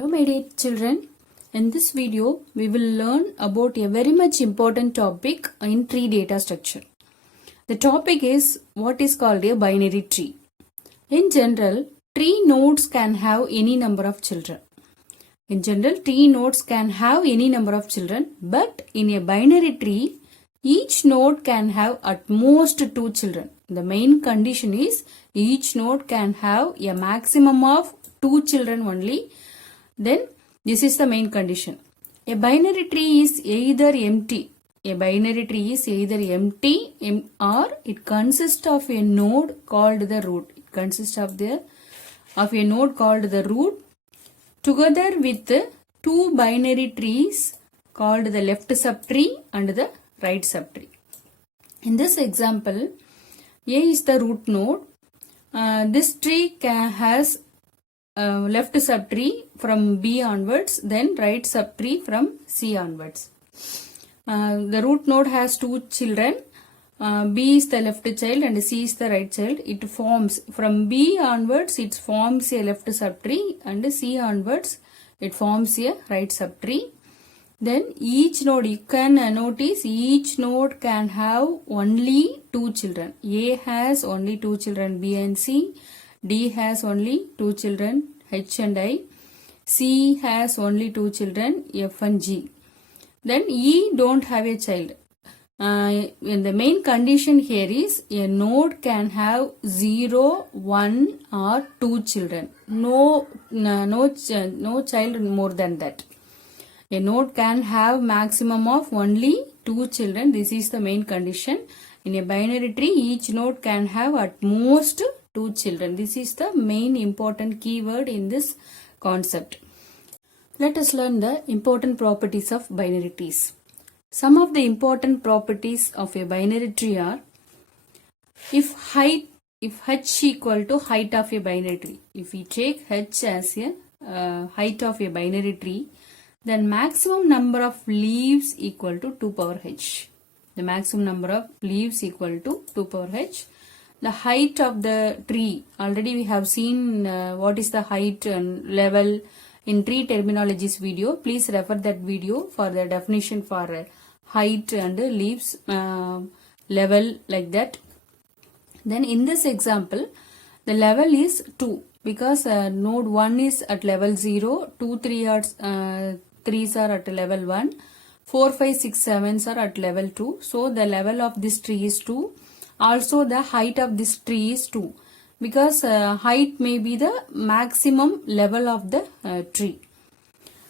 Hello my dear children, in this video we will learn about a very much important topic in tree data structure. The topic is what is called a binary tree. In general, tree nodes can have any number of children. But in a binary tree, each node can have at most 2 children. The main condition is each node can have a maximum of 2 children only. Then this is the main condition. A binary tree is either empty. Or it consists of a node called the root. It consists of a node called the root together with 2 binary trees called the left subtree and the right subtree. In this example, A is the root node. This tree has left subtree from B onwards, then right subtree from C onwards. The root node has 2 children. B is the left child and C is the right child. It forms from B onwards, it forms a left subtree, and C onwards, it forms a right subtree. Then each node, you can notice each node can have only 2 children. A has only 2 children, B and C. D has only 2 children, H and I. C has only 2 children, F and G. Then E don't have a child. And the main condition here is a node can have 0, 1 or 2 children. No child more than that. A node can have maximum of only 2 children. This is the main condition. In a binary tree, each node can have at most 2 children. This is the main important keyword in this concept. Let us learn the important properties of binary trees. Some of the important properties of a binary tree are: if h equal to height of a binary tree. If we take h as a height of a binary tree, then maximum number of leaves equal to 2 power h. The maximum number of leaves equal to 2 power h. The height of the tree, already we have seen what is the height and level in tree terminologies video. Please refer that video for the definition for height and leaves level like that. Then in this example, the level is 2 because node 1 is at level 0, 2, 3 3s are at level 1, 4, 5, 6, 7s are at level 2. So the level of this tree is 2. Also the height of this tree is 2 because height may be the maximum level of the tree.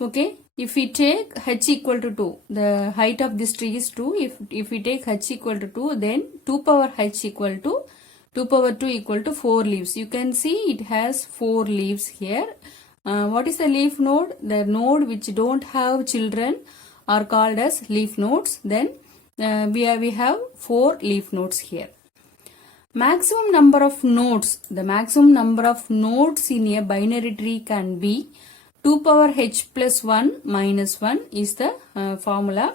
Okay, if we take h equal to 2, the height of this tree is 2. If we take h equal to 2, then 2 power h equal to 2 power 2 equal to 4 leaves. You can see it has 4 leaves here. What is the leaf node? The node which don't have children are called as leaf nodes. Then we have 4 leaf nodes here. Maximum number of nodes. The maximum number of nodes in a binary tree can be 2 power h plus 1 minus 1 is the formula.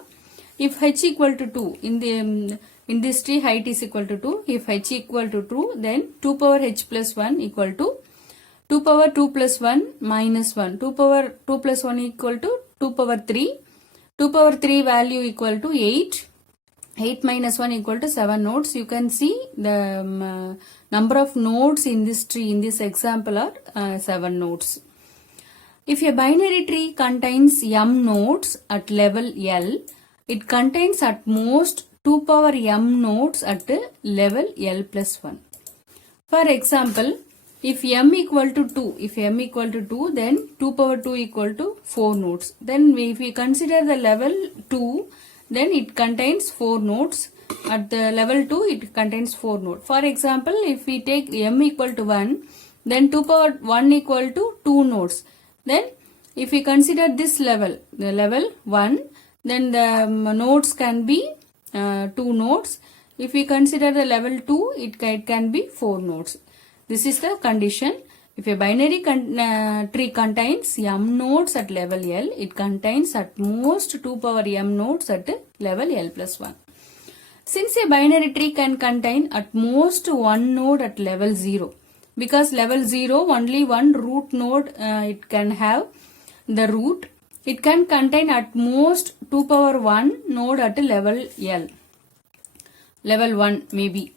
If h equal to 2, in this tree height is equal to 2. If h equal to 2, then 2 power h plus 1 equal to 2 power 2 plus 1 minus 1. 2 power 2 plus 1 equal to 2 power 3. 2 power 3 value equal to 8. 8 minus 1 equal to 7 nodes. You can see the number of nodes in this tree, in this example, are 7 nodes. If a binary tree contains m nodes at level L, it contains at most 2 power m nodes at level L plus 1. For example, if m equal to 2, then 2 power 2 equal to 4 nodes. Then if we consider the level 2, then it contains 4 nodes. At the level 2, it contains 4 nodes. For example, if we take m equal to 1, then 2 power 1 equal to 2 nodes. Then if we consider this level, the level 1, then the nodes can be 2 nodes. If we consider the level 2, it can be 4 nodes. This is the condition. If a binary tree contains m nodes at level L, it contains at most 2 power m nodes at level L plus 1. Since a binary tree can contain at most 1 node at level 0, because level 0 only one root node it can have. the root, it can contain at most 2 power 1 node at level L. Level 1 maybe.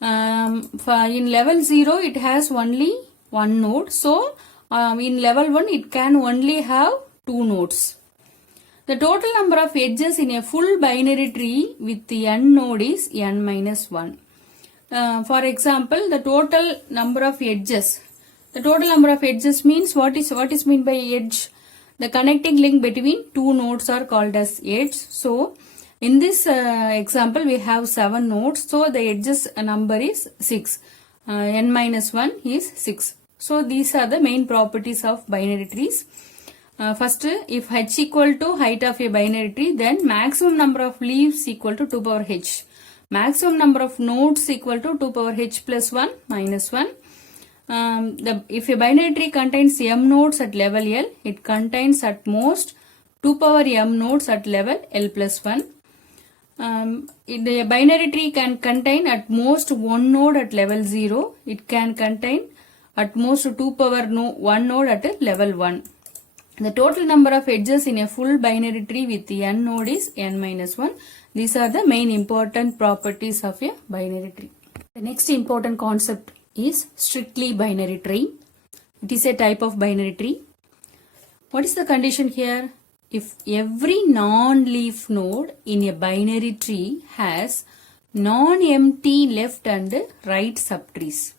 In level 0 it has only one node. So in level 1 it can only have 2 nodes. The total number of edges in a full binary tree with the n node is n minus 1. For example, the total number of edges. The total number of edges means what is meant by edge? The connecting link between two nodes are called as edge. So in this example we have 7 nodes. So the edges number is 6. N minus 1 is 6. So these are the main properties of binary trees. First, if h equal to height of a binary tree, then maximum number of leaves equal to 2 power h. Maximum number of nodes equal to 2 power h plus 1 minus 1. If a binary tree contains m nodes at level L, it contains at most 2 power m nodes at level L plus 1. The binary tree can contain at most one node at level 0. It can contain at most 2 power 1 node at level 1. The total number of edges in a full binary tree with the n node is n minus 1. These are the main important properties of a binary tree. The next important concept is strictly binary tree. It is a type of binary tree. What is the condition here? If every non-leaf node in a binary tree has non-empty left and right subtrees.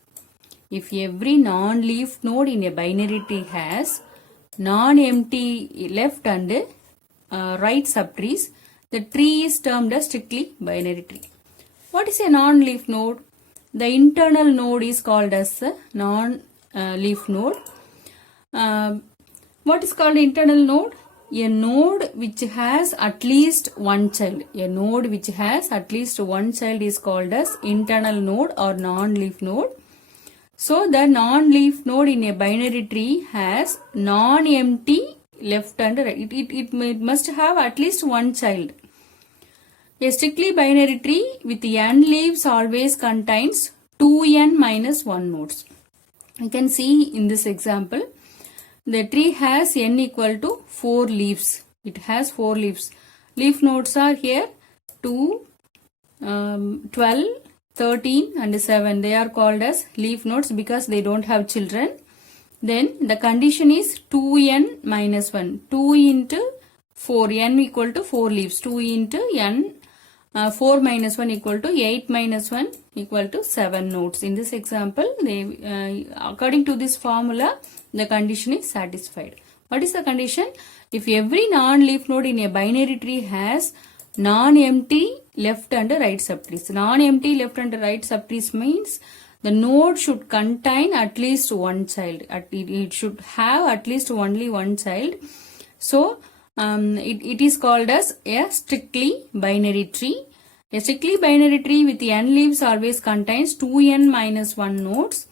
If every non-leaf node in a binary tree has non-empty left and right subtrees, the tree is termed as strictly binary tree. What is a non-leaf node? The internal node is called as a non-leaf node. What is called internal node? A node which has at least one child. A node which has at least one child is called as internal node or non-leaf node. So the non-leaf node in a binary tree has non-empty left and right. It must have at least one child. A strictly binary tree with n leaves always contains 2n minus 1 nodes. You can see in this example, the tree has n equal to 4 leaves. It has 4 leaves. Leaf nodes are here 2, 12, 13 and 7. They are called as leaf nodes because they don't have children. Then the condition is 2n minus 1. 2 into 4. N equal to 4 leaves. 2 into n. 4 minus 1 equal to 8 minus 1 equal to 7 nodes. In this example, according to this formula, the condition is satisfied. What is the condition? If every non-leaf node in a binary tree has non-empty left and right subtrees. Non-empty left and right subtrees means the node should contain at least one child. It should have at least only one child. So, it is called as a strictly binary tree. A strictly binary tree with n leaves always contains 2n minus 1 nodes.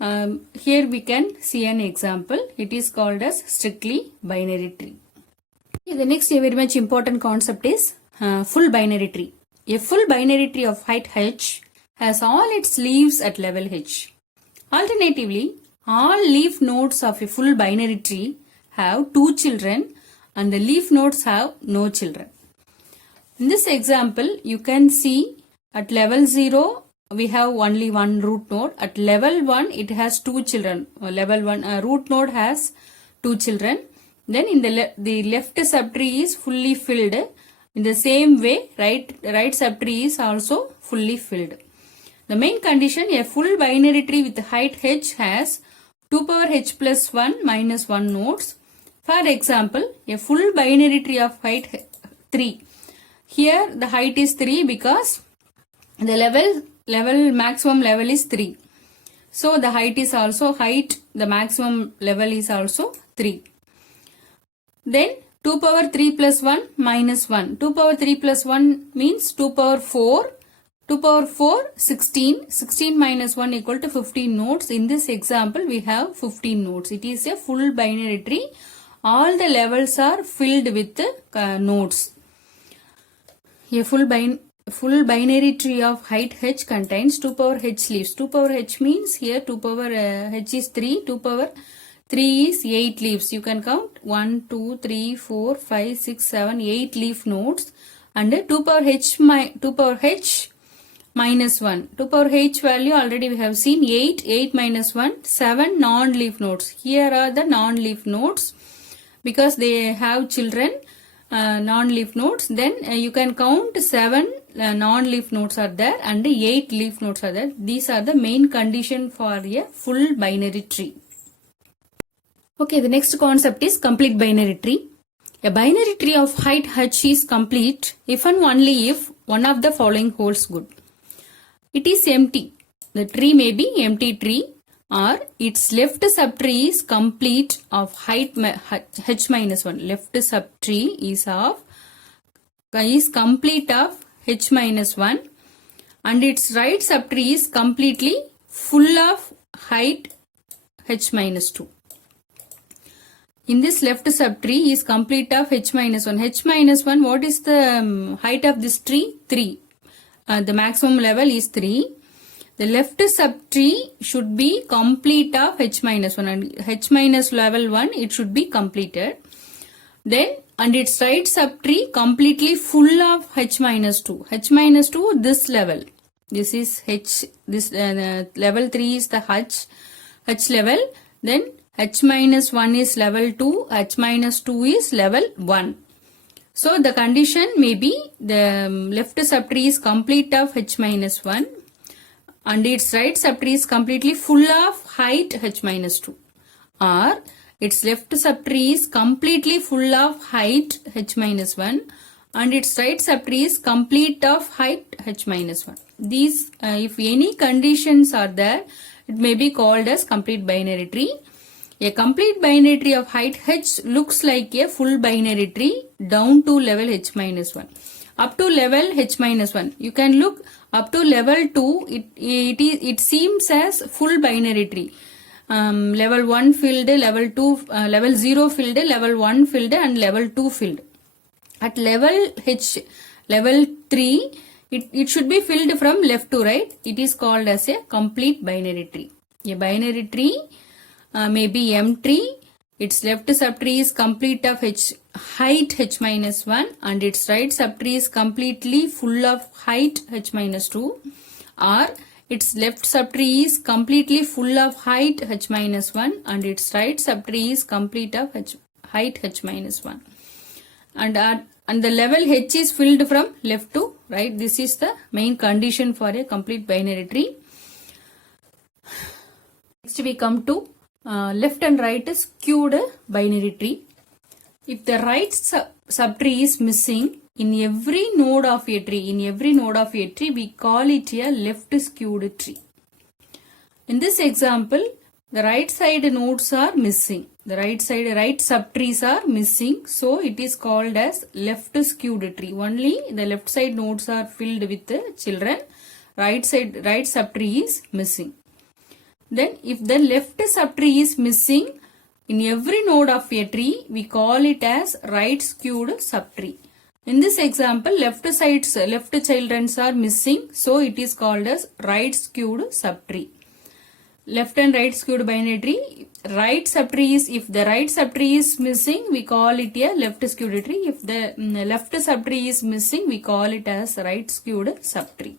Here we can see an example. It is called as strictly binary tree. The next very much important concept is full binary tree. A full binary tree of height h has all its leaves at level h. Alternatively, all leaf nodes of a full binary tree have 2 children and the leaf nodes have no children. In this example, you can see at level 0 we have only one root node. At level 1 it has 2 children. Level 1 root node has 2 children. Then in the left subtree is fully filled. In the same way, right subtree is also fully filled. The main condition, a full binary tree with height h has 2 power h plus 1 minus 1 nodes. For example, a full binary tree of height 3. Here the height is 3 because the maximum level is 3. So the the maximum level is also 3. Then 2 power 3 plus 1 minus 1. 2 power 3 plus 1 means 2 power 4. 2 power 4, 16. 16 minus 1 equal to 15 nodes. In this example, we have 15 nodes. It is a full binary tree. All the levels are filled with nodes. A full binary tree of height h contains 2 power h leaves. 2 power h means here 2 power h is 3. 2 power 3 is 8 leaves. You can count 1, 2, 3, 4, 5, 6, 7, 8 leaf nodes. And 2 power h minus 1. 2 power h value already we have seen 8. 8 minus 1, 7 non-leaf nodes. Here are the non-leaf nodes. Because they have children, non-leaf nodes. Then you can count 7 non-leaf nodes are there and 8 leaf nodes are there. These are the main condition for a full binary tree. Okay, the next concept is complete binary tree. A binary tree of height h is complete if and only if one of the following holds good. It is empty. The tree may be empty tree or its left subtree is complete of height h minus 1. Left subtree is complete of h minus 1 and its right subtree is completely full of height h minus 2. In this left subtree is complete of h minus 1. H minus 1, what is the height of this tree? 3. The maximum level is 3. The left subtree should be complete of h minus 1 and h minus level 1 it should be completed. Then and its right subtree completely full of h minus 2. H minus 2 this level. This is h, this level 3 is the h level. Then h minus 1 is level 2, h minus 2 is level 1. So the condition may be the left subtree is complete of h minus 1 and its right subtree is completely full of height h minus 2 or its left subtree is completely full of height h minus 1 and its right subtree is complete of height h minus 1. These if any conditions are there, it may be called as complete binary tree. A complete binary tree of height h looks like a full binary tree down to level h minus 1. Up to level h minus 1. You can look up to level 2, it seems as full binary tree. Level 1 filled, level 2, level 0 filled, level 1 filled and level 2 filled. At level h, level 3, it should be filled from left to right. It is called as a complete binary tree. A binary tree may be empty. Its left subtree is complete of height h minus 1 and its right subtree is completely full of height h minus 2 or its left subtree is completely full of height h minus 1 and its right subtree is complete of height h minus 1 and the level h is filled from left to right. This is the main condition for a complete binary tree. Next we come to left and right skewed binary tree. If the right subtree is missing in every node of a tree, we call it a left skewed tree. In this example, the right side nodes are missing. The right subtrees are missing. So it is called as left skewed tree. Only the left side nodes are filled with the children. Right subtree is missing. Then if the left subtree is missing in every node of a tree, we call it as right skewed subtree. In this example, left children are missing, so it is called as right skewed subtree. Left and right skewed binary tree. Right subtree is, if the right subtree is missing, we call it a left skewed tree. If the left subtree is missing, we call it as right skewed subtree.